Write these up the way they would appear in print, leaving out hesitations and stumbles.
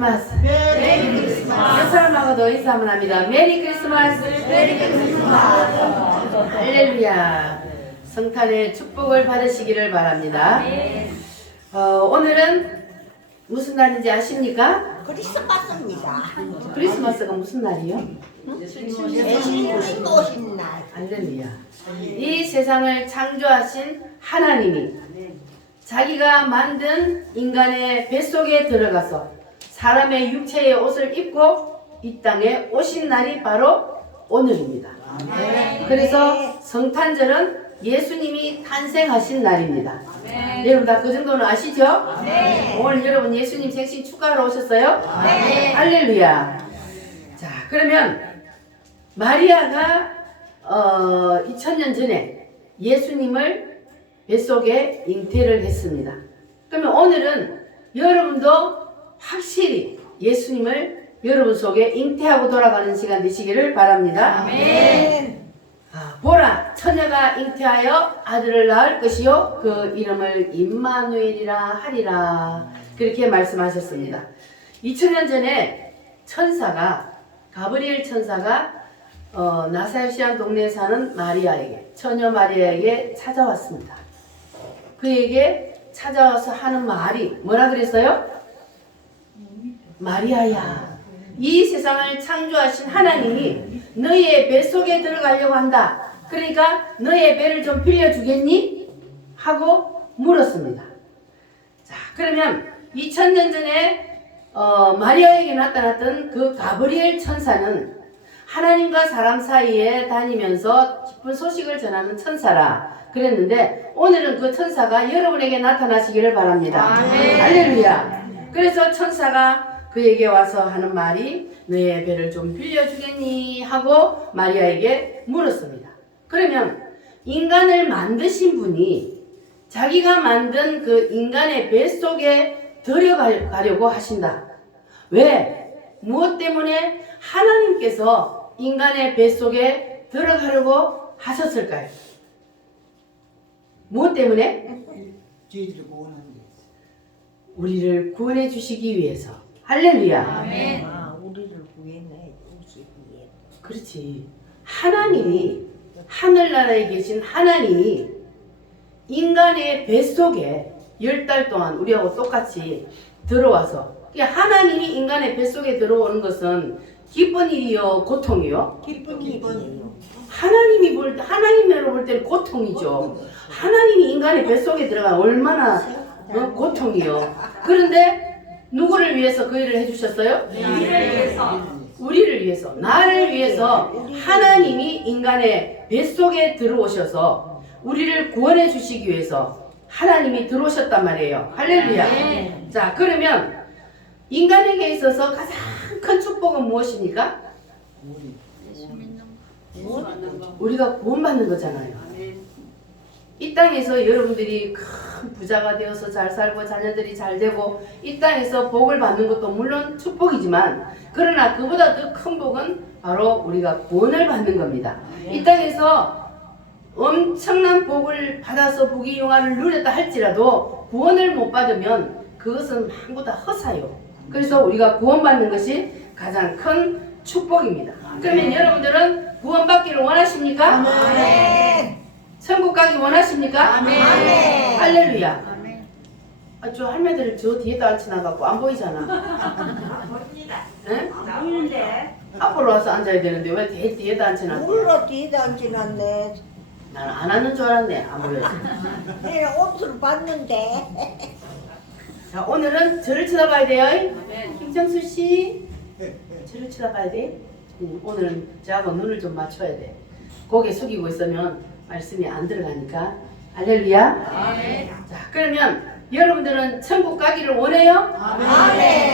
크리스마스. 메리 크리스마스. 몇 사람하고도 인사 한번 합니다. 메리 크리스마스. 메리 크리스마스. 할렐루야. 성탄의 축복을 받으시기를 바랍니다. 오늘은 무슨 날인지 아십니까? 크리스마스입니다. 크리스마스가 무슨 날이요? 예수님 오신 날. 할렐루야. 이 세상을 창조하신 하나님이 자기가 만든 인간의 뱃속에 들어가서 사람의 육체의 옷을 입고 이 땅에 오신 날이 바로 오늘입니다. 그래서 성탄절은 예수님이 탄생하신 날입니다. 여러분 다 그 정도는 아시죠? 오늘 여러분 예수님 생신 축하하러 오셨어요? 할렐루야. 자, 그러면 마리아가 2000년 전에 예수님을 뱃속에 잉태를 했습니다. 그러면 오늘은 여러분도 확실히 예수님을 여러분 속에 잉태하고 돌아가는 시간 되시기를 바랍니다. 보라, 처녀가 잉태하여 아들을 낳을 것이요 그 이름을 임마누엘이라 하리라, 그렇게 말씀하셨습니다. 2000년 전에 천사가, 가브리엘 천사가 나사렛이라는 동네에 사는 마리아에게, 처녀 마리아에게 찾아왔습니다. 그에게 찾아와서 하는 말이 뭐라 그랬어요? 마리아야, 이 세상을 창조하신 하나님이 너희의 뱃속에 들어가려고 한다. 그러니까 너희의 배를 좀 빌려주겠니? 하고 물었습니다. 자, 그러면 2000년 전에 마리아에게 나타났던 그 가브리엘 천사는 하나님과 사람 사이에 다니면서 기쁜 소식을 전하는 천사라 그랬는데, 오늘은 그 천사가 여러분에게 나타나시기를 바랍니다. 할렐루야. 그래서 천사가 그에게 와서 하는 말이 너의 배를 좀 빌려주겠니? 하고 마리아에게 물었습니다. 그러면 인간을 만드신 분이 자기가 만든 그 인간의 뱃속에 들어가려고 하신다. 왜? 무엇 때문에 하나님께서 인간의 뱃속에 들어가려고 하셨을까요? 무엇 때문에? 우리를 구원해 주시기 위해서. 할렐루야. 우리를 구해내 주시기 위해. 그렇지. 하나님이, 하늘나라에 계신 하나님이 인간의 뱃속에 10달 동안 우리하고 똑같이 들어와서, 하나님이 인간의 뱃속에 들어오는 것은 기쁜 일이요 고통이요? 기쁜 일이에요. 하나님으로 볼 때는 고통이죠. 하나님이 인간의 뱃속에 들어가 얼마나 고통이요. 그런데 누구를 위해서 그 일을 해주셨어요? 우리를 위해서, 나를 위해서 하나님이 인간의 뱃속에 들어오셔서 우리를 구원해 주시기 위해서 하나님이 들어오셨단 말이에요. 할렐루야. 자, 그러면 인간에게 있어서 가장 큰 축복은 무엇입니까? 우리가 구원받는 거잖아요. 이 땅에서 여러분들이 큰 부자가 되어서 잘 살고 자녀들이 잘 되고 이 땅에서 복을 받는 것도 물론 축복이지만, 그러나 그보다 더 큰 복은 바로 우리가 구원을 받는 겁니다. 이 땅에서 엄청난 복을 받아서 복의 영화를 누렸다 할지라도 구원을 못 받으면 그것은 망보다 허사요. 그래서 우리가 구원받는 것이 가장 큰 축복입니다. 그러면 여러분들은 구원받기를 원하십니까? 천국 가기 원하십니까? 할렐루야. 저 할매들 저 뒤에다 앉혀놔갖고 안 보이잖아. 응? 앞으로 와서 앉아야 되는데 왜 뒤에다 앉혀놨대? 몰라, 뒤에다 앉혀놨네. 나는 안 하는 줄 알았네. 안 보여서. 내가 옷을 봤는데. 자, 오늘은 저를 쳐다봐야 돼요. 김정수 씨, 저를 쳐다봐야 돼. 오늘은 저하고 눈을 좀 맞춰야 돼. 고개 숙이고 있으면 말씀이 안 들어가니까. 할렐루야. 자, 그러면 여러분들은 천국 가기를 원해요?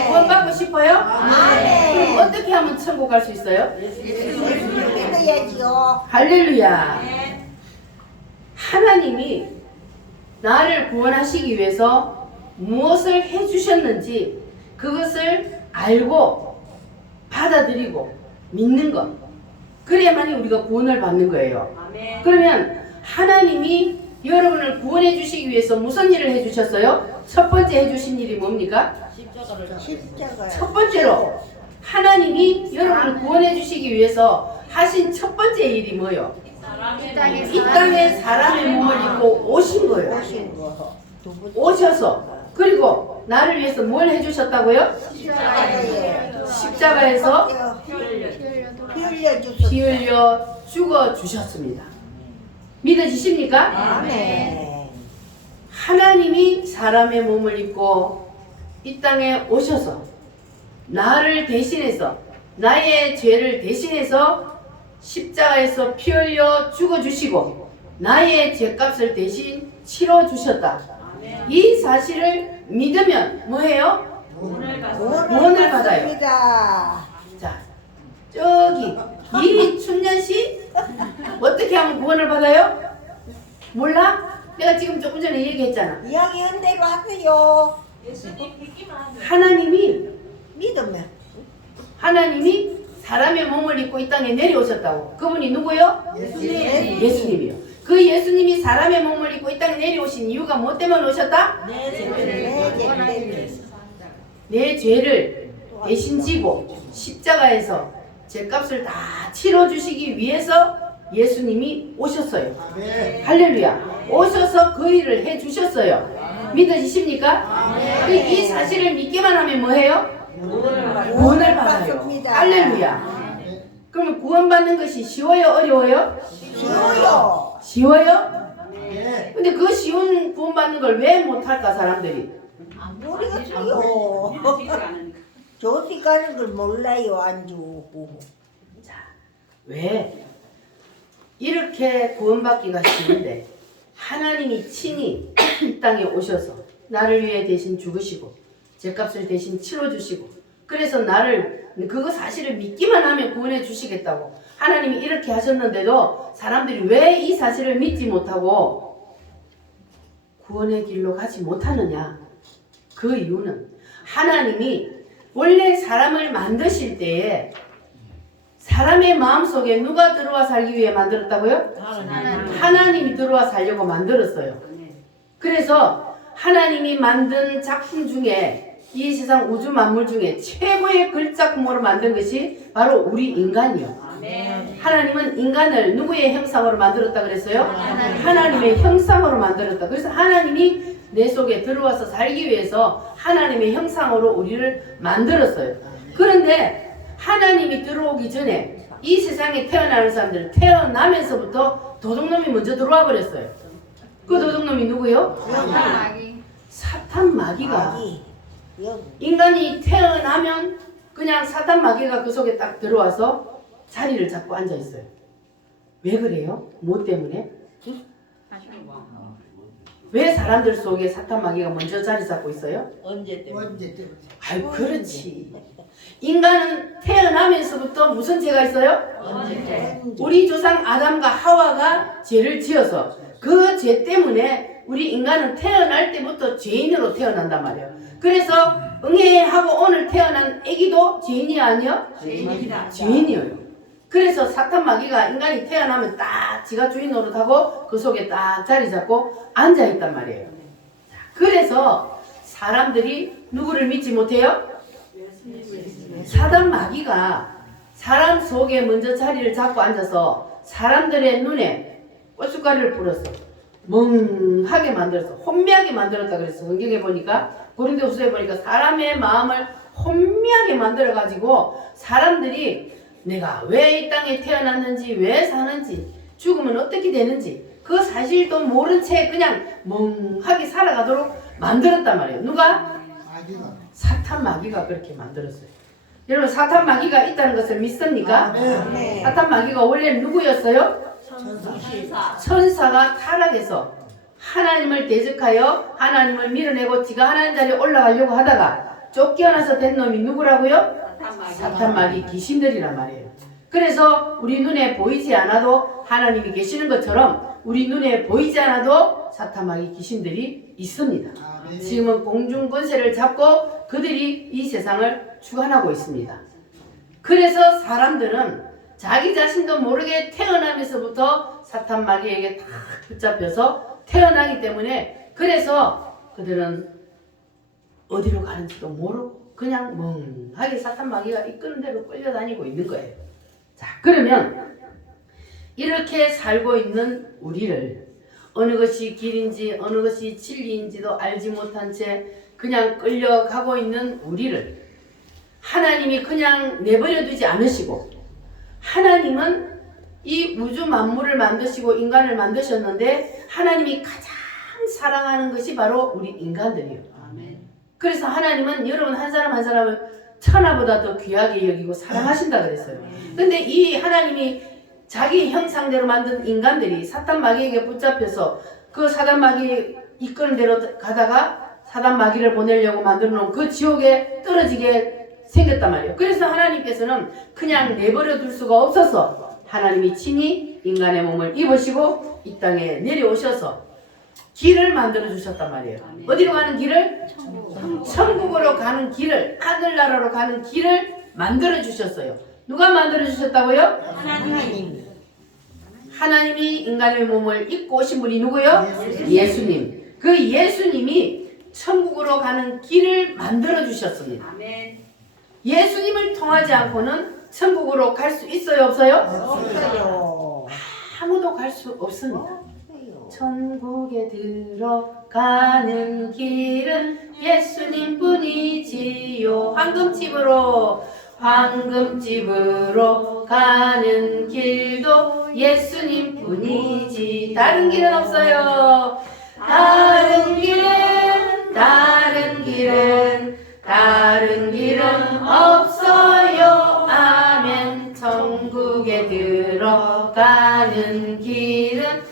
구원받고 싶어요? 그럼 어떻게 하면 천국 갈 수 있어요? 예수를 믿어야지요. 할렐루야. 하나님이 나를 구원하시기 위해서 무엇을 해주셨는지 그것을 알고 받아들이고 믿는 것, 그래야만이 우리가 구원을 받는 거예요. 그러면 하나님이 여러분을 구원해 주시기 위해서 무슨 일을 해주셨어요? 첫 번째 해주신 일이 뭡니까? 십자가요. 첫 번째로 하나님이 여러분을 구원해 주시기 위해서 하신 첫 번째 일이 뭐예요? 이 땅에 사람의 몸을 입고 오신 거예요. 오신 거. 두 번째. 오셔서 그리고 나를 위해서 뭘 해주셨다고요? 십자가에 십자가에서 피 흘려 주셨어. 피 흘려 죽어 주셨습니다. 믿어지십니까? 아멘. 하나님이 사람의 몸을 입고 이 땅에 오셔서 나를 대신해서 나의 죄를 대신해서 십자가에서 피 흘려 죽어 주시고 나의 죄값을 대신 치러 주셨다. 이 사실을 믿으면 뭐해요? 구원을 받아요. 받습니다. 자, 저기 이춘년씨 어떻게 하면 구원을 받아요? 몰라? 내가 지금 조금 전에 얘기했잖아. 이야기한 대로 하세요. 하나님이 사람의 몸을 입고 이 땅에 내려오셨다고. 그분이 누구요? 예수님. 예수님이요. 그 예수님이 사람의 몸을 입고 이 땅에 내려오신 이유가 뭐 때문에 오셨다? 내 죄를 대신 지고 십자가에서 죄값을 다 치러주시기 위해서 예수님이 오셨어요. 할렐루야. 오셔서 그 일을 해주셨어요. 믿어지십니까? 이 사실을 믿기만 하면 뭐해요? 구원을 받아요. 받습니다. 할렐루야. 그러면 구원받는 것이 쉬워요? 어려워요? 쉬워요. 쉬워요? 근데 그 쉬운 구원받는 걸 왜 못할까 사람들이? 모르겠어요. 저기 가는 걸 몰라요. 안 주고. 자, 왜 이렇게 구원받기가 쉬운데 하나님이 친히 이 땅에 오셔서 나를 위해 대신 죽으시고 죄값을 대신 치러주시고 그래서 나를 그거 사실을 믿기만 하면 구원해 주시겠다고 하나님이 이렇게 하셨는데도 사람들이 왜 이 사실을 믿지 못하고 구원의 길로 가지 못하느냐? 그 이유는 하나님이 원래 사람을 만드실 때에 사람의 마음속에 누가 들어와 살기 위해 만들었다고요? 하나님이 들어와 살려고 만들었어요. 그래서 하나님이 만든 작품 중에 이 세상 우주 만물 중에 최고의 글작품으로 만든 것이 바로 우리 인간이요. 하나님은 인간을 누구의 형상으로 만들었다 그랬어요? 하나님의 형상으로 만들었다. 그래서 하나님이 내 속에 들어와서 살기 위해서 하나님의 형상으로 우리를 만들었어요. 그런데 하나님이 들어오기 전에 이 세상에 태어나는 사람들은 태어나면서부터 도둑놈이 먼저 들어와 버렸어요. 그 도둑놈이 누구요? 사탄 마귀가 인간이 태어나면 그냥 사탄 마귀가 그 속에 딱 들어와서 자리를 잡고 앉아 있어요. 왜 그래요? 뭐 때문에? 왜 사람들 속에 사탄 마귀가 먼저 자리 잡고 있어요? 언제 때문에? 아유 그렇지. 인간은 태어나면서부터 무슨 죄가 있어요? 우리 조상 아담과 하와가 죄를 지어서 그 죄 때문에 우리 인간은 태어날 때부터 죄인으로 태어난단 말이에요. 그래서 응애하고 오늘 태어난 아기도 죄인이 아니요? 죄인이에요. 그래서 사탄 마귀가 인간이 태어나면 딱 지가 주인 노릇하고 그 속에 딱 자리 잡고 앉아있단 말이에요. 그래서 사람들이 누구를 믿지 못해요? 사탄 마귀가 사람 속에 먼저 자리를 잡고 앉아서 사람들의 눈에 고춧가루를 뿌렸어. 멍하게 만들었어. 혼미하게 만들었다 그랬어. 성경에 보니까 고린도후서에 보니까 사람의 마음을 혼미하게 만들어가지고 사람들이 내가 왜 이 땅에 태어났는지 왜 사는지 죽으면 어떻게 되는지 그 사실도 모른 채 그냥 멍하게 살아가도록 만들었단 말이에요. 누가? 사탄 마귀가 그렇게 만들었어요. 여러분 사탄 마귀가 있다는 것을 믿습니까? 네. 사탄 마귀가 원래 누구였어요? 천사가 타락해서 하나님을 대적하여 하나님을 밀어내고 지가 하나님 자리에 올라가려고 하다가 쫓겨나서 된 놈이 누구라고요? 사탄 마귀 귀신들이란 말이에요. 그래서 우리 눈에 보이지 않아도 하나님이 계시는 것처럼 우리 눈에 보이지 않아도 사탄 마귀 귀신들이 있습니다. 지금은 공중 권세를 잡고 그들이 이 세상을 주관하고 있습니다. 그래서 사람들은 자기 자신도 모르게 태어나면서부터 사탄 마귀에게 다 붙잡혀서 태어나기 때문에 그래서 그들은 어디로 가는지도 모르고 그냥 멍하게 사탄 마귀가 이끄는 대로 끌려다니고 있는 거예요. 자, 그러면 이렇게 살고 있는 우리를 어느 것이 길인지 어느 것이 진리인지도 알지 못한 채 그냥 끌려가고 있는 우리를 하나님이 그냥 내버려 두지 않으시고 하나님은 이 우주 만물을 만드시고 인간을 만드셨는데 하나님이 가장 사랑하는 것이 바로 우리 인간들이에요. 그래서 하나님은 여러분 한 사람 한 사람을 천하보다 더 귀하게 여기고 사랑하신다 그랬어요. 근데 이 하나님이 자기 형상대로 만든 인간들이 사탄 마귀에게 붙잡혀서 그 사탄 마귀 이끄는 대로 가다가 사탄 마귀를 보내려고 만들어 놓은 그 지옥에 떨어지게 생겼단 말이에요. 그래서 하나님께서는 그냥 내버려 둘 수가 없어서 하나님이 친히 인간의 몸을 입으시고 이 땅에 내려오셔서 길을 만들어 주셨단 말이에요. 어디로 가는 길을? 천국으로 가는 길을, 하늘나라로 가는 길을 만들어 주셨어요. 누가 만들어 주셨다고요? 하나님이. 하나님이 인간의 몸을 입고 오신 분이 누구요? 예수님. 그 예수님이 천국으로 가는 길을 만들어 주셨습니다. 예수님을 통하지 않고는 천국으로 갈 수 있어요, 없어요? 없어요. 아무도 갈 수 없습니다. 없어요. 천국에 들어가는 길은 예수님뿐이지요. 황금집으로 가는 길도 예수님뿐이지. 다른 길은 없어요. 다른 길은 없어요. 아멘. 천국에 들어가는 길은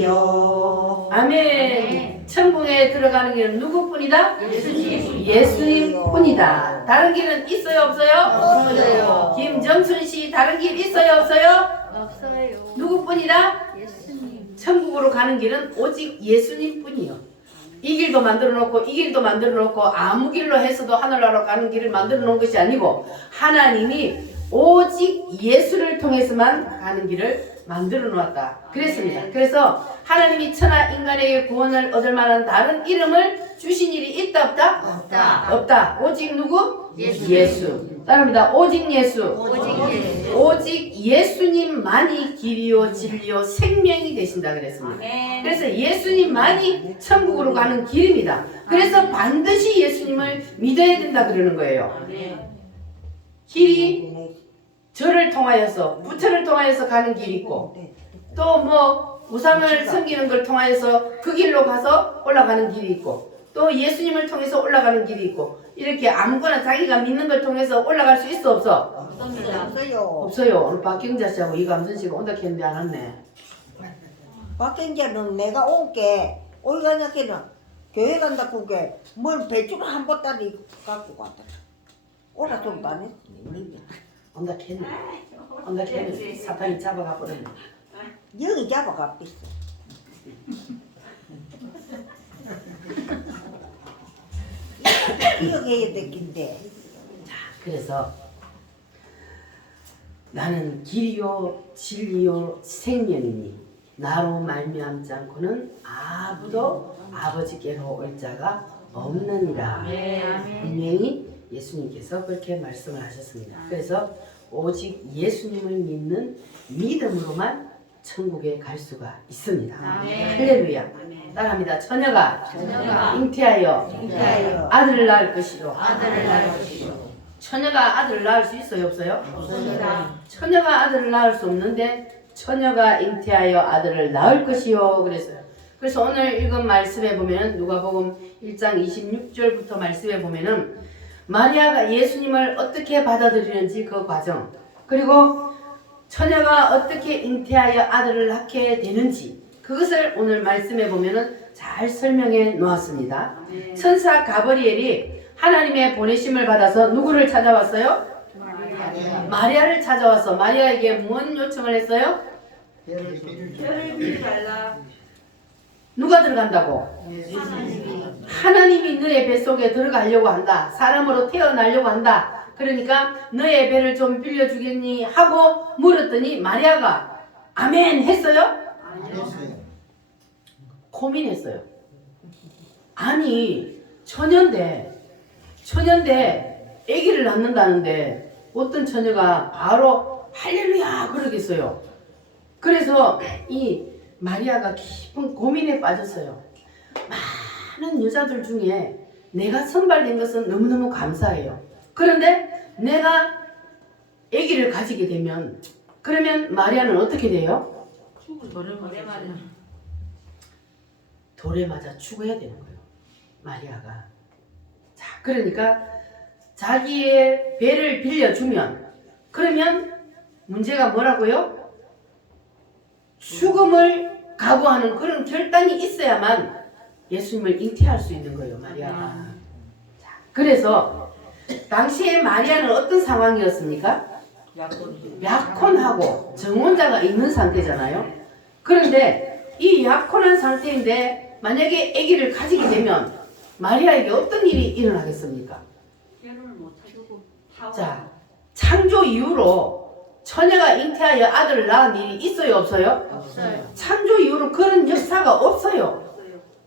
예수님뿐이지요. 아멘. 천국에 들어가는 길은 누구뿐이다? 예수님뿐이다. 다른 길은 있어요, 없어요? 없어요. 김정순 씨 다른 길 있어요, 없어요? 없어요. 누구뿐이다? 예수님. 천국으로 가는 길은 오직 예수님뿐이요. 이 길도 만들어 놓고 이 길도 만들어 놓고 아무 길로 해서도 하늘나라로 가는 길을 만들어 놓은 것이 아니고 하나님이 오직 예수를 통해서만 가는 길을 만들어 놓았다 그랬습니다. 그래서 하나님이 천하 인간에게 구원을 얻을 만한 다른 이름을 주신 일이 있다 없다? 없다. 오직 누구? 예수. 따라합니다. 오직 예수. 오직 예수님만이 길이요 진리요 생명이 되신다 그랬습니다. 그래서 예수님만이 천국으로 가는 길입니다. 그래서 반드시 예수님을 믿어야 된다 그러는 거예요. 길이 절을 통하여서 부처를 통하여서 가는 길이 있고 또 뭐 우상을 섬기는 걸 통하여서 그 길로 가서 올라가는 길이 있고 또 예수님을 통해서 올라가는 길이 있고 이렇게 아무거나 자기가 믿는 걸 통해서 올라갈 수 있어 없어? 없어요. 없어요. 오늘 박경자 씨하고 이감선 씨가 온다 했는데 안 왔네. 박경자는 내가 온게 어디 가냐께는 교회 간다고 게뭘 배추를 한 보따리 갖고 갔다. 오라 좀도 안 했지. 온다 했네. 온다 했네. 사탄이 잡아가 버렸네. 여기 잡아가 삐어. 기억해야 되긴데. 자, 그래서 나는 길이요 진리요 생명이니 나로 말미암지 않고는 아무도 아버지께로 올 자가 없느니라. 분명히 예수님께서 그렇게 말씀을 하셨습니다. 그래서 오직 예수님을 믿는 믿음으로만 천국에 갈 수가 있습니다. 할렐루야. 따라합니다. 처녀가 잉태하여 아들을 낳을 것이요. 처녀가 아들을 낳을 수 있어요, 없어요? 처녀가 아들을 낳을 수 없는데 처녀가 잉태하여 아들을 낳을 것이요 그랬어요. 그래서 오늘 읽은 말씀에 보면 누가복음 1장 26절부터 말씀에 보면은 마리아가 예수님을 어떻게 받아들이는지 그 과정, 그리고 처녀가 어떻게 잉태하여 아들을 낳게 되는지 그것을 오늘 말씀에 보면은 잘 설명해 놓았습니다. 천사 가브리엘이 하나님의 보내심을 받아서 누구를 찾아왔어요? 마리아를 찾아와서 마리아에게 뭔 요청을 했어요? 누가 들어간다고? 하나님이 너의 뱃속에 들어가려고 한다. 사람으로 태어나려고 한다. 그러니까 너의 배를 좀 빌려주겠니? 하고 물었더니 마리아가 아멘 했어요? 고민했어요. 아니 처녀인데 아기를 낳는다는데 어떤 처녀가 바로 할렐루야 그러겠어요. 그래서 이 마리아가 깊은 고민에 빠졌어요. 많은 여자들 중에 내가 선발된 것은 너무너무 감사해요. 그런데 내가 아기를 가지게 되면 그러면 마리아는 어떻게 돼요? 돌에 맞아 죽어야 되는 거예요. 마리아가. 자, 그러니까 자기의 배를 빌려주면 그러면 문제가 뭐라고요? 죽음을 각오하는 그런 결단이 있어야만 예수님을 잉태할 수 있는 거예요, 마리아가. 자, 그래서 당시에 마리아는 어떤 상황이었습니까? 약혼하고 정혼자가 있는 상태잖아요. 그런데 이 약혼한 상태인데 만약에 아기를 가지게 되면 마리아에게 어떤 일이 일어나겠습니까? 자, 창조 이후로 처녀가 잉태하여 아들을 낳은 일이 있어요, 없어요? 없어요. 창조 이후로 그런 역사가 없어요.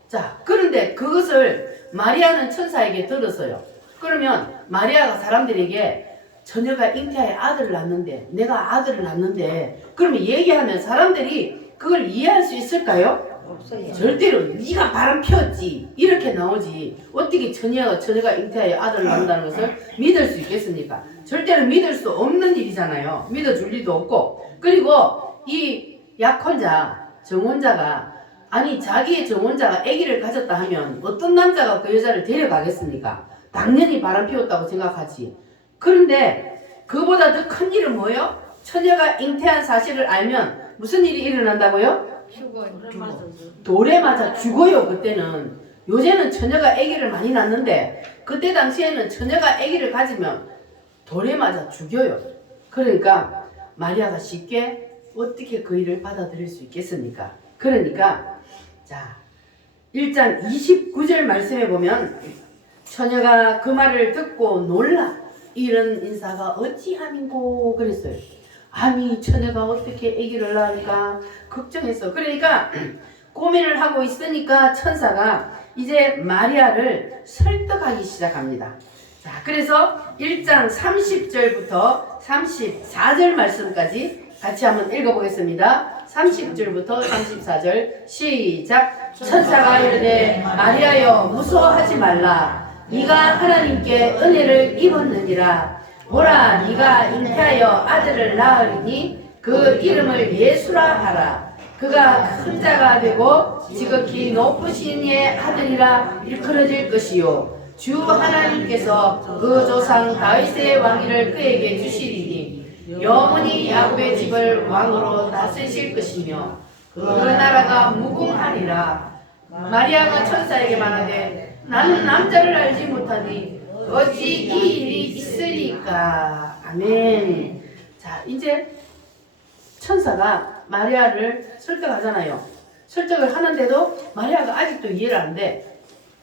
자, 그런데 그것을 마리아는 천사에게 들었어요. 그러면 마리아가 사람들에게 처녀가 잉태하여 아들을 낳는데 내가 아들을 낳는데 그러면 얘기하면 사람들이 그걸 이해할 수 있을까요? 없어요. 절대로 네가 바람 피웠지 이렇게 나오지 어떻게 처녀가 잉태하여 아들을 낳는다는 것을 믿을 수 있겠습니까? 절대로 믿을 수 없는 일이잖아요. 믿어줄 리도 없고. 그리고 이 약혼자 정혼자가 아니 자기의 정혼자가 아기를 가졌다 하면 어떤 남자가 그 여자를 데려가겠습니까? 당연히 바람 피웠다고 생각하지. 그런데 그보다 더 큰 일은 뭐예요? 처녀가 잉태한 사실을 알면 무슨 일이 일어난다고요? 돌에 맞아 죽어요. 그때는. 요새는 처녀가 아기를 많이 낳는데 그때 당시에는 처녀가 아기를 가지면 돌에 맞아 죽여요. 그러니까 마리아가 쉽게 어떻게 그 일을 받아들일 수 있겠습니까? 그러니까 자 1장 29절 말씀에 보면 처녀가 그 말을 듣고 놀라 이런 인사가 어찌함인고 그랬어요. 아니 처녀가 어떻게 아기를 낳을까 걱정했어. 그러니까 고민을 하고 있으니까 천사가 이제 마리아를 설득하기 시작합니다. 자, 그래서 1장 30절부터 34절 말씀까지 같이 한번 읽어보겠습니다. 30절부터 34절 시작. 천사가 이르되 마리아여 무서워하지 말라. 네가 하나님께 은혜를 입었느니라. 보라 네가 잉태하여 아들을 낳으리니 그 이름을 예수라 하라. 그가 큰 자가 되고 지극히 높으신 이의 아들이라 일컬어질 것이요 주 하나님께서 그 조상 다윗의 왕위를 그에게 주시리니 영원히 야곱의 집을 왕으로 다스리실 것이며 그 나라가 무궁하리라. 마리아가 천사에게 말하되 나는 남자를 알지 못하니 어찌 이 일이 있으리까. 아멘. 자, 이제 천사가 마리아를 설득하잖아요. 설득을 하는데도 마리아가 아직도 이해를 안 돼.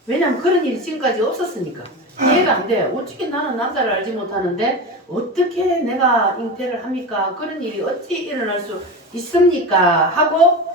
왜냐면 그런 일이 지금까지 없었으니까. 이해가 안 돼. 어떻게 나는 남자를 알지 못하는데 어떻게 내가 잉태를 합니까? 그런 일이 어찌 일어날 수 있습니까? 하고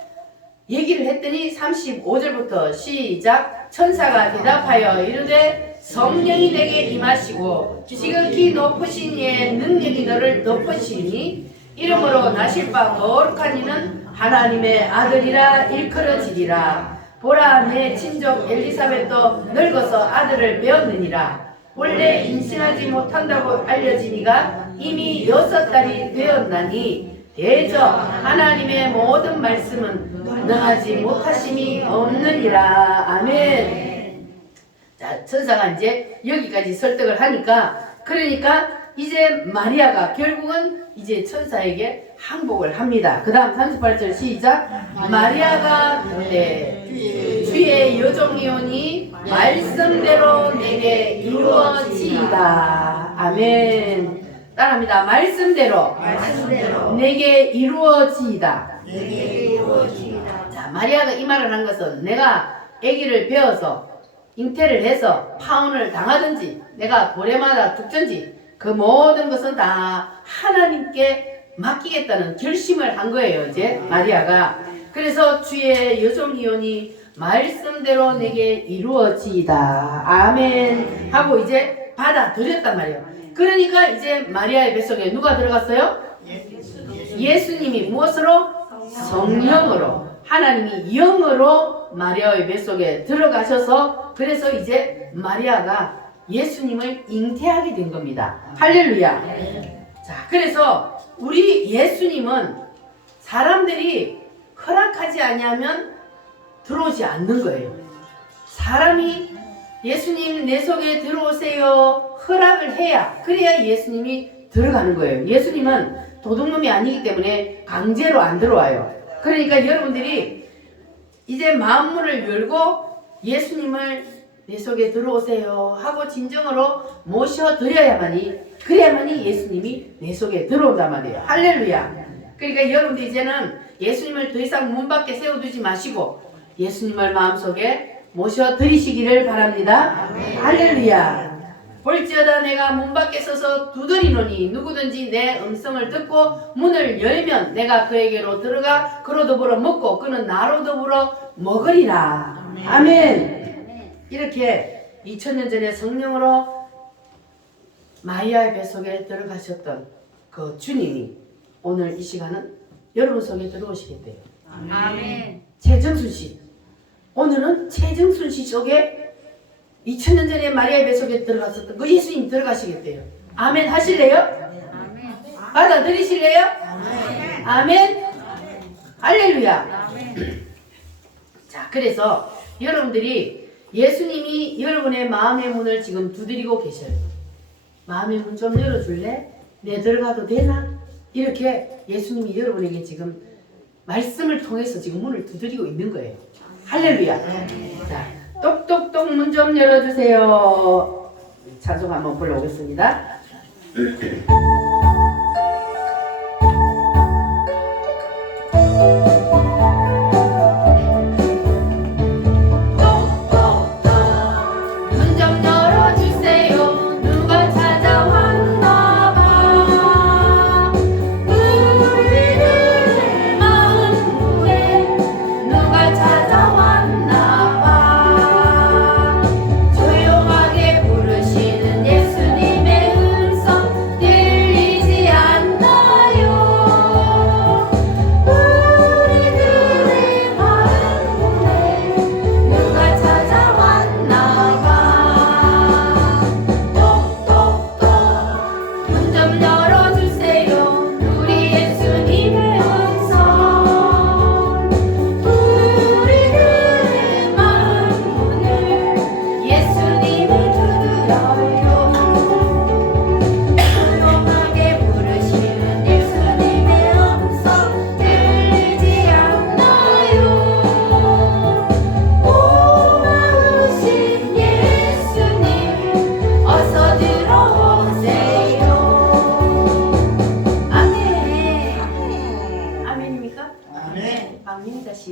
얘기를 했더니 35절부터 시작. 천사가 대답하여 이르되 성령이 내게 임하시고 지극히 높으신 이의 능력이 너를 덮으시니 이름으로 나실 바 거룩한 이는 하나님의 아들이라 일컬어지리라. 보라 내 친족 엘리사벳도 늙어서 아들을 배웠느니라. 원래 임신하지 못한다고 알려지니가 이미 6달이 되었나니 대저 하나님의 모든 말씀은 능하지 못하심이 없느니라. 아멘. 자, 천사가 이제 여기까지 설득을 하니까 그러니까 이제 마리아가 결국은 이제 천사에게 항복을 합니다. 그 다음 38절 시작. 마리아가 주의 여종이오니 말씀대로 내게 이루어지이다. 아멘. 따라합니다. 말씀대로 내게 이루어지이다. 자, 마리아가 이 말을 한 것은 내가 아기를 배워서 잉태를 해서 파혼을 당하든지 내가 고래마다 죽든지 그 모든 것은 다 하나님께 맡기겠다는 결심을 한 거예요. 이제 마리아가. 그래서 주의 여종이오니 말씀대로 내게 이루어지이다. 아멘. 하고 이제 받아들였단 말이에요. 그러니까 이제 마리아의 뱃속에 누가 들어갔어요? 예수님이 무엇으로? 성령으로. 하나님이 영으로 마리아의 뱃속에 들어가셔서 그래서 이제 마리아가 예수님을 잉태하게 된 겁니다. 할렐루야. 자, 그래서 우리 예수님은 사람들이 허락하지 아니하면 들어오지 않는 거예요. 사람이 예수님 내 속에 들어오세요 허락을 해야 그래야 예수님이 들어가는 거예요. 예수님은 도둑놈이 아니기 때문에 강제로 안 들어와요. 그러니까 여러분들이 이제 마음문을 열고 예수님을 내 속에 들어오세요 하고 진정으로 모셔드려야만이 그래야만이 예수님이 내 속에 들어온단 말이에요. 할렐루야. 그러니까 여러분들 이제는 예수님을 더 이상 문 밖에 세워두지 마시고 예수님을 마음속에 모셔드리시기를 바랍니다. 할렐루야. 볼지어다 내가 문 밖에 서서 두드리노니 누구든지 내 음성을 듣고 문을 열면 내가 그에게로 들어가 그로 더불어 먹고 그는 나로 더불어 먹으리라. 아멘. 이렇게 2000년 전에 성령으로 마리아의 뱃속에 들어가셨던 그 주님이 오늘 이 시간은 여러분 속에 들어오시겠대요. 아멘. 최정순 씨. 오늘은 최정순 씨 속에 2000년 전에 마리아의 뱃속에 들어갔었던 그 예수님 들어가시겠대요. 아멘 하실래요? 아멘. 받아들이실래요? 아멘. 할렐루야. 아멘. 자, 그래서 여러분들이 예수님이 여러분의 마음의 문을 지금 두드리고 계셔요. 마음의 문 좀 열어줄래? 내 들어가도 되나? 이렇게 예수님이 여러분에게 지금 말씀을 통해서 지금 문을 두드리고 있는 거예요. 할렐루야. 자, 똑똑똑 문 좀 열어주세요. 찬송 한번 불러오겠습니다.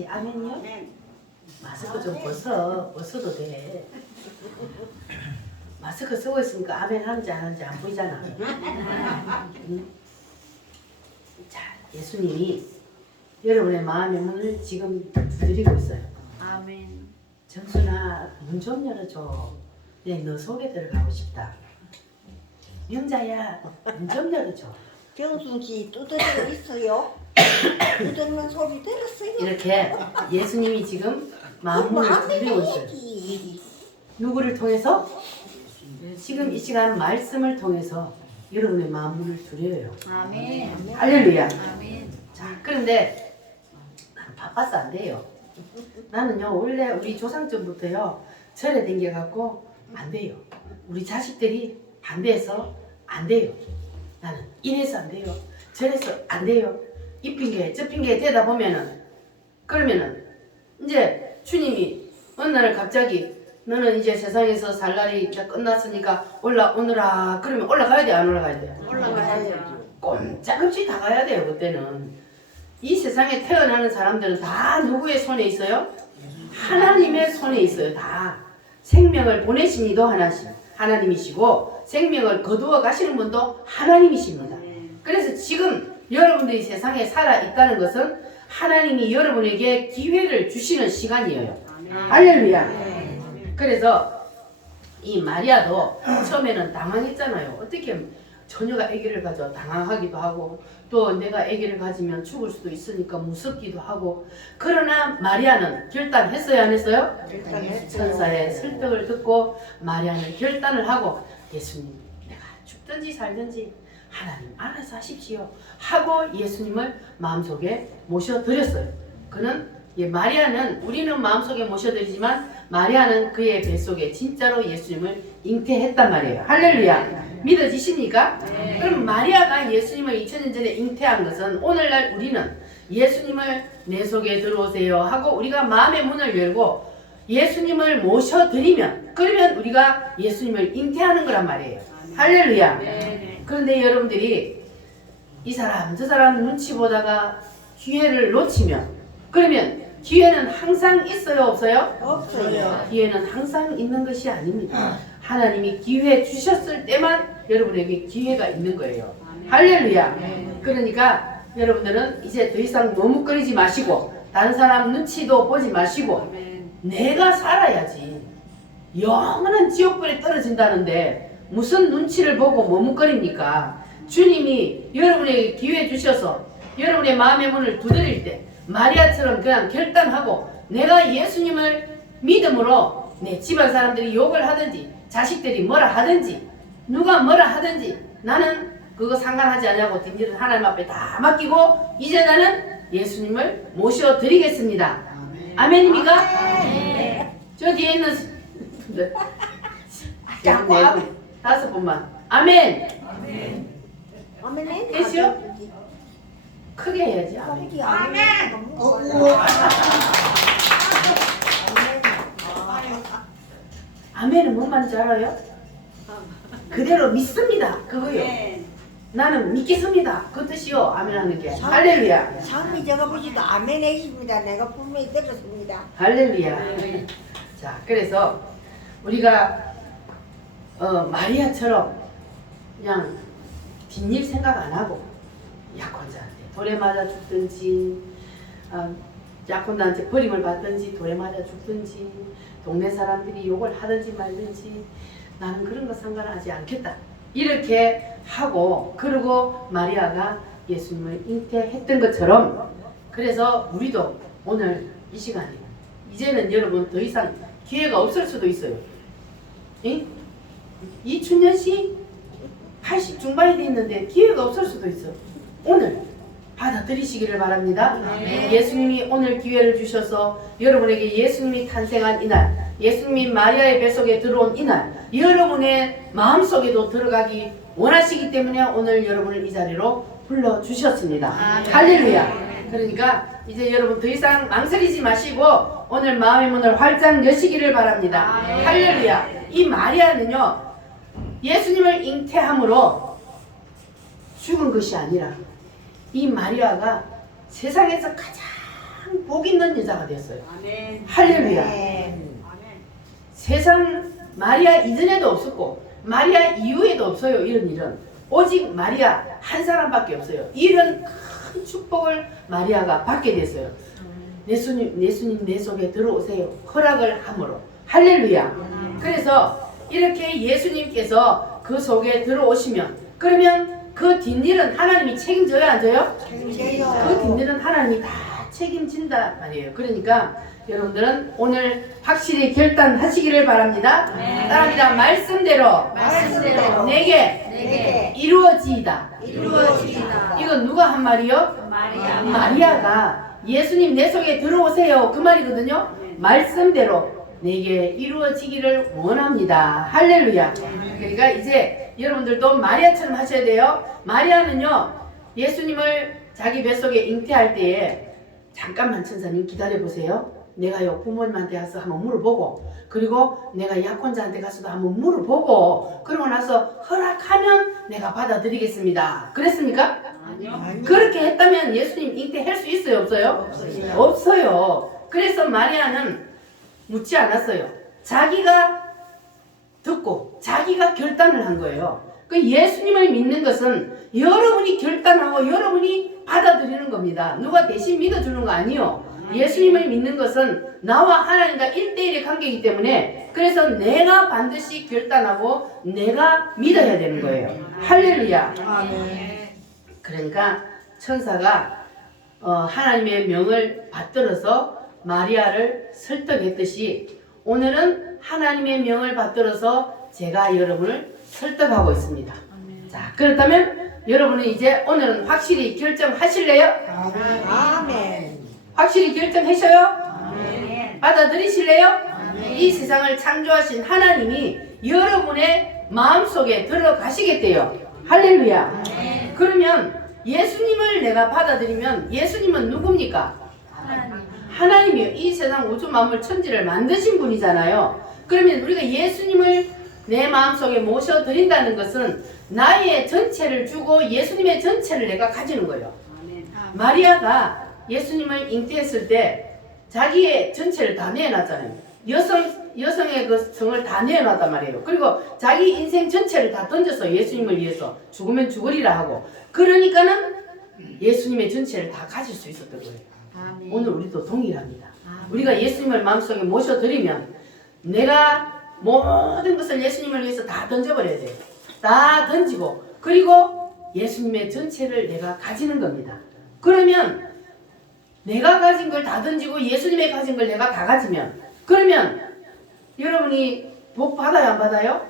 아멘이요? 마스크 좀 벗어도 돼. 마스크 쓰고 있으니까 아멘 하는지 안 하는지 안 보이잖아. 응? 자, 예수님이 여러분의 마음의 문을 지금 두드리고 있어요. 아멘. 정순아, 문 좀 열어줘. 너 속에 들어가고 싶다. 영자야, 문 좀 열어줘. 정순 씨 두드리고 있어요? 두드리는 소리 들었어요? 이렇게 예수님이 지금 마음문을 두드리고 있어요. 누구를 통해서? 지금 이 시간 말씀을 통해서 여러분의 마음문을 두려요. 아멘. 할렐루야. 아멘. 자, 그런데 나는 바빠서 안 돼요. 나는요, 원래 우리 조상전부터요, 절에 댕겨갖고 안 돼요. 우리 자식들이 반대해서 안 돼요. 나는 이래서 안 돼요. 저래서 안 돼요. 이 핑계, 저 핑계 대다 보면은, 그러면은, 이제 주님이 어느 날 갑자기 너는 이제 세상에서 살 날이 이제 끝났으니까 올라오느라 그러면 올라가야 돼, 안 올라가야 돼? 올라가야죠. 꼼짝없이 다 가야 돼요. 그때는 이 세상에 태어나는 사람들은 다 누구의 손에 있어요? 하나님의 손에 있어요. 다 생명을 보내신 이도 하나님이시고 생명을 거두어 가시는 분도 하나님이십니다. 그래서 지금 여러분들이 세상에 살아 있다는 것은 하나님이 여러분에게 기회를 주시는 시간이에요. 할렐루야. 그래서 이 마리아도 처음에는 당황했잖아요. 어떻게 처녀가 아기를 가져 당황하기도 하고 또 내가 아기를 가지면 죽을 수도 있으니까 무섭기도 하고 그러나 마리아는 결단했어요 안 했어요? 천사의 설득을 듣고 마리아는 결단을 하고 예수님 내가 죽든지 살든지 하나님 알아서 하십시오 하고 예수님을 마음속에 모셔드렸어요. 그는 마리아는 우리는 마음속에 모셔드리지만 마리아는 그의 뱃속에 진짜로 예수님을 잉태했단 말이에요. 할렐루야. 믿어지십니까? 네. 그럼 마리아가 예수님을 2000년 전에 잉태한 것은 오늘날 우리는 예수님을 내 속에 들어오세요 하고 우리가 마음의 문을 열고 예수님을 모셔드리면 그러면 우리가 예수님을 잉태하는 거란 말이에요. 할렐루야. 그런데 여러분들이 이 사람 저 사람 눈치 보다가 기회를 놓치면 그러면 기회는 항상 있어요 없어요? 없어요. 기회는 항상 있는 것이 아닙니다. 하나님이 기회 주셨을 때만 여러분에게 기회가 있는 거예요. 할렐루야. 그러니까 여러분들은 이제 더 이상 머뭇거리지 마시고 다른 사람 눈치도 보지 마시고 내가 살아야지. 영원한 지옥불에 떨어진다는데 무슨 눈치를 보고 머뭇거립니까? 주님이 여러분에게 기회 주셔서 여러분의 마음의 문을 두드릴 때 마리아처럼 그냥 결단하고 내가 예수님을 믿음으로 내 집안 사람들이 욕을 하든지 자식들이 뭐라 하든지 누가 뭐라 하든지 나는 그거 상관하지 않냐고 뒷일은 하나님 앞에 다 맡기고 이제 나는 예수님을 모셔드리겠습니다. 아멘입니까? 저 뒤에 있는 자꾸 아멘. 5분만 아멘. 아멘. 됐어요? 크게 해야지. 아멘. 아멘은 뭔 말인지 알아요? 그대로 믿습니다. 그거요. 나는 믿겠습니다. 그 뜻이요. 아멘 하는 게. 할렐루야. 참이 제가 보시도 아멘 해십니다. 내가 분명히 들었습니다. 할렐루야. 자, 그래서 우리가 마리아처럼 그냥 뒷일 생각 안 하고 약혼자한테 돌에 맞아 죽든지 약혼자한테 버림을 받든지 돌에 맞아 죽든지 동네 사람들이 욕을 하든지 말든지 나는 그런 거 상관하지 않겠다. 이렇게 하고 그리고 마리아가 예수님을 잉태했던 것처럼 그래서 우리도 오늘 이 시간에 이제는 여러분 더 이상 기회가 없을 수도 있어요. 응? 이춘현 씨 80 중반이 돼 있는데 기회가 없을 수도 있어. 오늘 받아들이시기를 바랍니다. 예수님이 오늘 기회를 주셔서 여러분에게 예수님이 탄생한 이날 예수님이 마리아의 뱃속에 들어온 이날 여러분의 마음속에도 들어가기 원하시기 때문에 오늘 여러분을 이 자리로 불러주셨습니다. 할렐루야. 그러니까 이제 여러분 더 이상 망설이지 마시고 오늘 마음의 문을 활짝 여시기를 바랍니다. 할렐루야. 이 마리아는요 예수님을 잉태함으로 죽은 것이 아니라 이 마리아가 세상에서 가장 복 있는 여자가 됐어요. 할렐루야. 세상 마리아 이전에도 없었고 마리아 이후에도 없어요. 이런 일은 오직 마리아 한 사람밖에 없어요. 이런 큰 축복을 마리아가 받게 됐어요. 예수님 내 속에 들어오세요. 허락을 함으로. 할렐루야. 그래서 이렇게 예수님께서 그 속에 들어오시면 그러면 그 뒷일은 하나님이 책임져야 안 져요? 그 뒷일은 하나님이 다 책임진다 말이에요. 그러니까 여러분들은 오늘 확실히 결단하시기를 바랍니다. 따라합니다. 말씀대로 내게 이루어지이다. 이건 누가 한 말이요? 마리아가 예수님 내 속에 들어오세요. 그 말이거든요. 말씀대로 내게 이루어지기를 원합니다. 할렐루야. 그러니까 이제 여러분들도 마리아처럼 하셔야 돼요. 마리아는요 예수님을 자기 뱃속에 잉태할 때에 잠깐만 천사님 기다려보세요. 내가요 부모님한테 가서 한번 물어보고 그리고 내가 약혼자한테 가서도 한번 물어보고 그러고 나서 허락하면 내가 받아들이겠습니다. 그랬습니까? 아니요. 그렇게 했다면 예수님 잉태할 수 있어요? 없어요? 없어요. 그래서 마리아는 묻지 않았어요. 자기가 듣고 자기가 결단을 한 거예요. 그 예수님을 믿는 것은 여러분이 결단하고 여러분이 받아들이는 겁니다. 누가 대신 믿어주는 거 아니요. 예수님을 믿는 것은 나와 하나님과 1대1의 관계이기 때문에 그래서 내가 반드시 결단하고 내가 믿어야 되는 거예요. 할렐루야. 아멘. 그러니까 천사가 하나님의 명을 받들어서 마리아를 설득했듯이 오늘은 하나님의 명을 받들어서 제가 여러분을 설득하고 있습니다. 자, 그렇다면 여러분은 이제 오늘은 확실히 결정하실래요? 아멘. 확실히 결정하셔요? 아멘. 받아들이실래요? 아멘. 이 세상을 창조하신 하나님이 여러분의 마음속에 들어가시겠대요. 할렐루야. 아멘. 그러면 예수님을 내가 받아들이면 예수님은 누굽니까? 하나님. 하나님이요. 이 세상 우주 만물 천지를 만드신 분이잖아요. 그러면 우리가 예수님을 내 마음속에 모셔드린다는 것은 나의 전체를 주고 예수님의 전체를 내가 가지는 거예요. 마리아가 예수님을 잉태했을 때 자기의 전체를 다 내놨잖아요. 여성의 그 성을 다 내놨단 말이에요. 그리고 자기 인생 전체를 다 던졌어. 예수님을 위해서. 죽으면 죽으리라 하고. 그러니까는 예수님의 전체를 다 가질 수 있었던 거예요. 아멘. 오늘 우리도 동일합니다. 아멘. 우리가 예수님을 마음속에 모셔드리면 내가 모든 것을 예수님을 위해서 다 던져버려야 돼요. 다 던지고 그리고 예수님의 전체를 내가 가지는 겁니다. 그러면 내가 가진 걸 다 던지고 예수님의 가진 걸 내가 다 가지면 그러면 여러분이 복 받아요 안 받아요?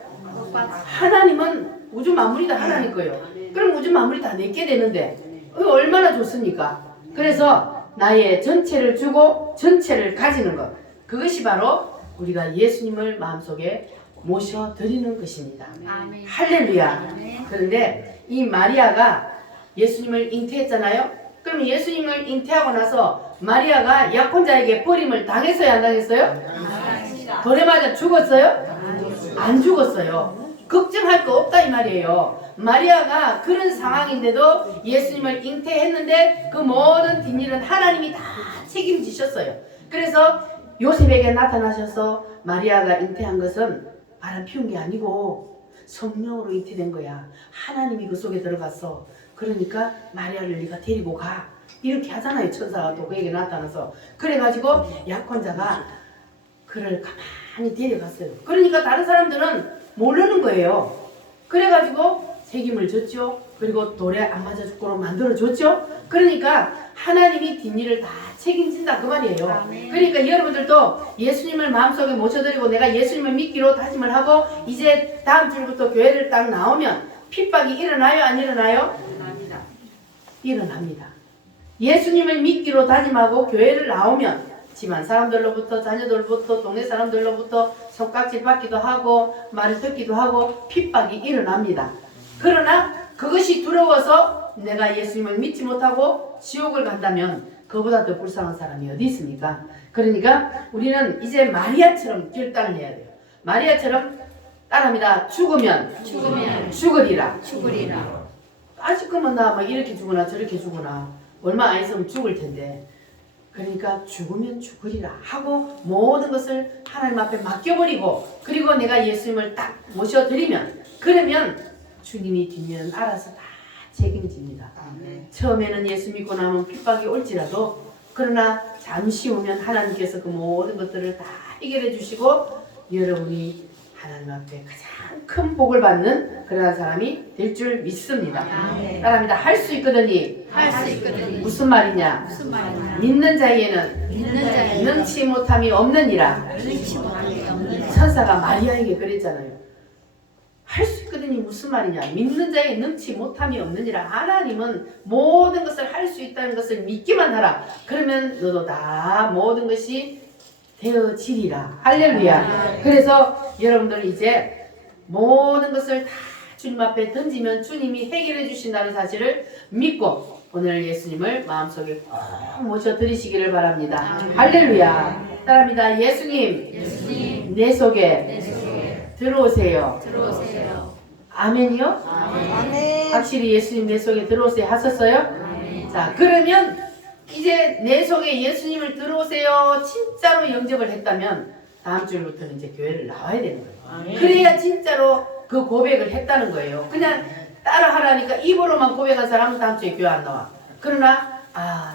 하나님은 우주 만물이 다 하나님 거예요. 그럼 우주 만물이 다 내게 되는데 얼마나 좋습니까? 그래서 나의 전체를 주고 전체를 가지는 것 그것이 바로 우리가 예수님을 마음속에 모셔드리는 것입니다. 아멘. 할렐루야. 아멘. 그런데 이 마리아가 예수님을 잉태했잖아요. 그럼 예수님을 잉태하고 나서 마리아가 약혼자에게 버림을 당했어요 안 당했어요? 돌에 맞아 죽었어요? 안 죽었어요. 걱정할 거 없다 이 말이에요. 마리아가 그런 상황인데도 예수님을 잉태했는데 그 모든 뒷일은 하나님이 다 책임지셨어요. 그래서 요셉에게 나타나셔서 마리아가 잉태한 것은 바람 피운 게 아니고 성령으로 잉태된 거야. 하나님이 그 속에 들어갔어. 그러니까 마리아를 네가 데리고 가. 이렇게 하잖아요. 천사가 또 그에게 나타나서. 그래가지고 약혼자가 그를 가만히 데려갔어요. 그러니까 다른 사람들은 모르는 거예요. 그래가지고 책임을 졌죠. 그리고 돌에 안 맞아 죽도록 만들어줬죠. 그러니까 하나님이 뒷일을 다 책임진다 그 말이에요. 아멘. 그러니까 여러분들도 예수님을 마음속에 모셔드리고 내가 예수님을 믿기로 다짐을 하고 이제 다음 주부터 교회를 딱 나오면 핍박이 일어나요 안 일어나요? 아니다. 일어납니다. 예수님을 믿기로 다짐하고 교회를 나오면 집안 사람들로부터 자녀들로부터 동네 사람들로부터 손깍질 받기도 하고 말을 듣기도 하고 핍박이 일어납니다. 그러나 그것이 두려워서 내가 예수님을 믿지 못하고 지옥을 간다면 그보다 더 불쌍한 사람이 어디 있습니까? 그러니까 우리는 이제 마리아처럼 결단을 해야 돼요. 마리아처럼 따라합니다. 죽으면 죽으리라. 죽으리라. 아직까만 나 막 이렇게 죽으나 저렇게 죽으나 얼마 안 있으면 죽을 텐데 그러니까 죽으면 죽으리라 하고 모든 것을 하나님 앞에 맡겨버리고 그리고 내가 예수님을 딱 모셔드리면 그러면 주님이 뒷일은 알아서 다 책임집니다. 아멘. 처음에는 예수 믿고 나면 핍박이 올지라도 그러나 잠시 후면 하나님께서 그 모든 것들을 다 해결해 주시고 여러분이 하나님 앞에 가장 큰 복을 받는 그러한 사람이 될 줄 믿습니다. 아멘. 따라합니다. 할 수 있거든요. 할 수 있거든. 무슨 말이냐? 무슨 말이냐? 믿는 자에게는 믿는 자에게는 능치 못함이 없느니라. 능치 못함이 없는 천사가 마리아에게 그랬잖아요. 할 수 있거든요. 무슨 말이냐? 믿는 자에게 능치 못함이 없느니라. 하나님은 모든 것을 할 수 있다는 것을 믿기만 하라. 그러면 너도 다 모든 것이 되어지리라. 할렐루야. 그래서 여러분들 이제 모든 것을 다 주님 앞에 던지면 주님이 해결해 주신다는 사실을 믿고 오늘 예수님을 마음속에 꼭 모셔드리시기를 바랍니다. 할렐루야. 따라합니다. 예수님 내 속에 들어오세요. 들어오세요. 아멘이요? 아멘. 확실히 예수님 내 속에 들어오세요 하셨어요? 아멘. 자, 그러면 이제 내 속에 예수님을 들어오세요 진짜로 영접을 했다면 다음 주부터는 이제 교회를 나와야 되는 거예요. 그래야 진짜로 그 고백을 했다는 거예요. 그냥 따라 하라니까 입으로만 고백한 사람은 다음 주에 교회 안 나와. 그러나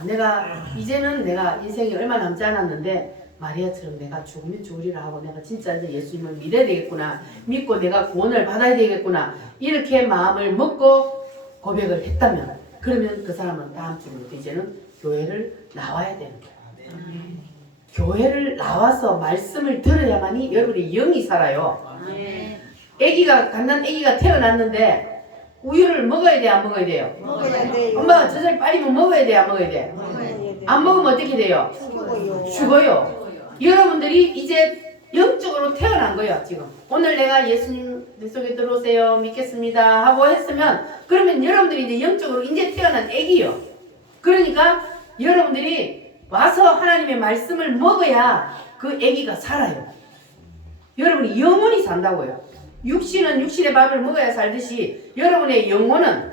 내가 이제는 내가 인생이 얼마 남지 않았는데 마리아처럼 내가 죽으면 죽으리라 하고 내가 진짜 이제 예수님을 믿어야 되겠구나, 믿고 내가 구원을 받아야 되겠구나, 이렇게 마음을 먹고 고백을 했다면, 그러면 그 사람은 다음 주부터 이제는 교회를 나와야 되는 거야. 교회를 나와서 말씀을 들어야만이 여러분의 영이 살아요. 갓난 아기가 태어났는데 우유를 먹어야 돼, 안 먹어야 돼요? 먹어야 돼요. 엄마가 젖을 빨리면 먹어야 돼, 안 먹어야 돼? 먹어야 돼. 안 먹으면 어떻게 돼요? 죽어요. 죽어요. 여러분들이 이제 영적으로 태어난 거예요. 지금 오늘 내가 예수님 내 속에 들어오세요, 믿겠습니다 하고 했으면, 그러면 여러분들이 이제 영적으로 이제 태어난 애기요. 그러니까 여러분들이 와서 하나님의 말씀을 먹어야 그 애기가 살아요. 여러분이 영원히 산다고요. 육신은 육신의 밥을 먹어야 살듯이 여러분의 영혼은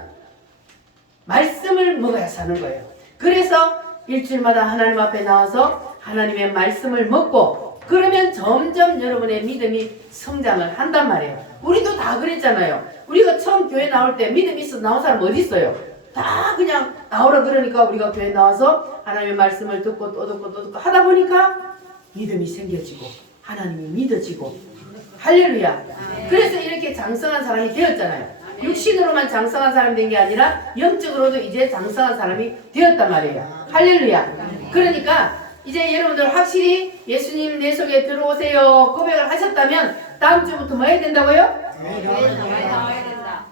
말씀을 먹어야 사는 거예요. 그래서 일주일마다 하나님 앞에 나와서 하나님의 말씀을 먹고, 그러면 점점 여러분의 믿음이 성장을 한단 말이에요. 우리도 다 그랬잖아요. 우리가 처음 교회 나올 때 믿음이 있어 나온 사람 어디 있어요? 다 그냥 나오라 그러니까 우리가 교회 나와서 하나님의 말씀을 듣고 또 듣고 또 듣고 하다 보니까 믿음이 생겨지고 하나님이 믿어지고, 할렐루야. 그래서 이렇게 장성한 사람이 되었잖아요. 육신으로만 장성한 사람이 된 게 아니라 영적으로도 이제 장성한 사람이 되었단 말이에요. 할렐루야. 그러니까 이제 여러분들 확실히 예수님 내 속에 들어오세요 고백을 하셨다면 다음 주부터 뭐 해야 된다고요?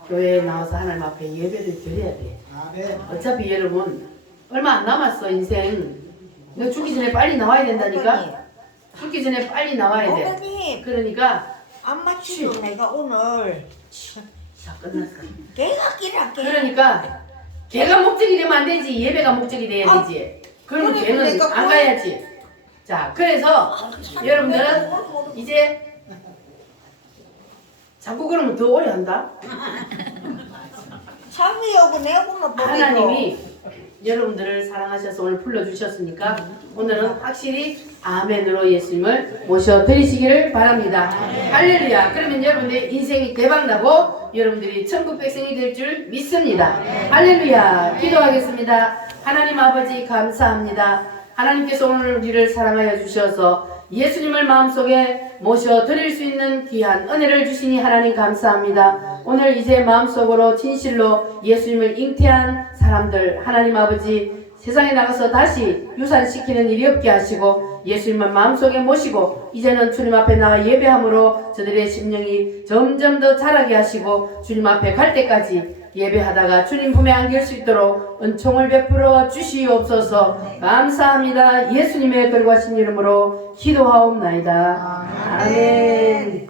교회에 나와서 하나님 앞에 예배를 드려야 돼. 어차피 여러분 얼마 안 남았어, 인생. 너 죽기 전에 빨리 나와야 된다니까. 죽기 전에 빨리 나와야 돼. 어머님, 그러니까 안 맞추면 내가 오늘 자, 끝났어. 개가 끼랄게. 그러니까 걔가 목적이 되면 안 되지, 예배가 목적이 돼야 되지. 그러면 그래, 걔는 내가 안 가야지. 자, 그래서 여러분들은 이제 자꾸 그러면 더 오래 한다. 참이하고 내고는 하나님이 여러분들을 사랑하셔서 오늘 불러주셨으니까 오늘은 확실히 아멘으로 예수님을 모셔드리시기를 바랍니다. 할렐루야. 그러면 여러분들 인생이 대박나고 여러분들이 천국 백성이 될 줄 믿습니다. 할렐루야. 기도하겠습니다. 하나님 아버지 감사합니다. 하나님께서 오늘 우리를 사랑하여 주셔서 예수님을 마음속에 모셔드릴 수 있는 귀한 은혜를 주시니 하나님 감사합니다. 오늘 이제 마음속으로 진실로 예수님을 잉태한 사람들, 하나님 아버지 세상에 나가서 다시 유산시키는 일이 없게 하시고 예수님을 마음속에 모시고 이제는 주님 앞에 나가 예배함으로 저들의 심령이 점점 더 자라게 하시고 주님 앞에 갈 때까지 예배하다가 주님 품에 안길 수 있도록 은총을 베풀어 주시옵소서. 감사합니다. 예수님의 거룩하신 이름으로 기도하옵나이다. 아멘.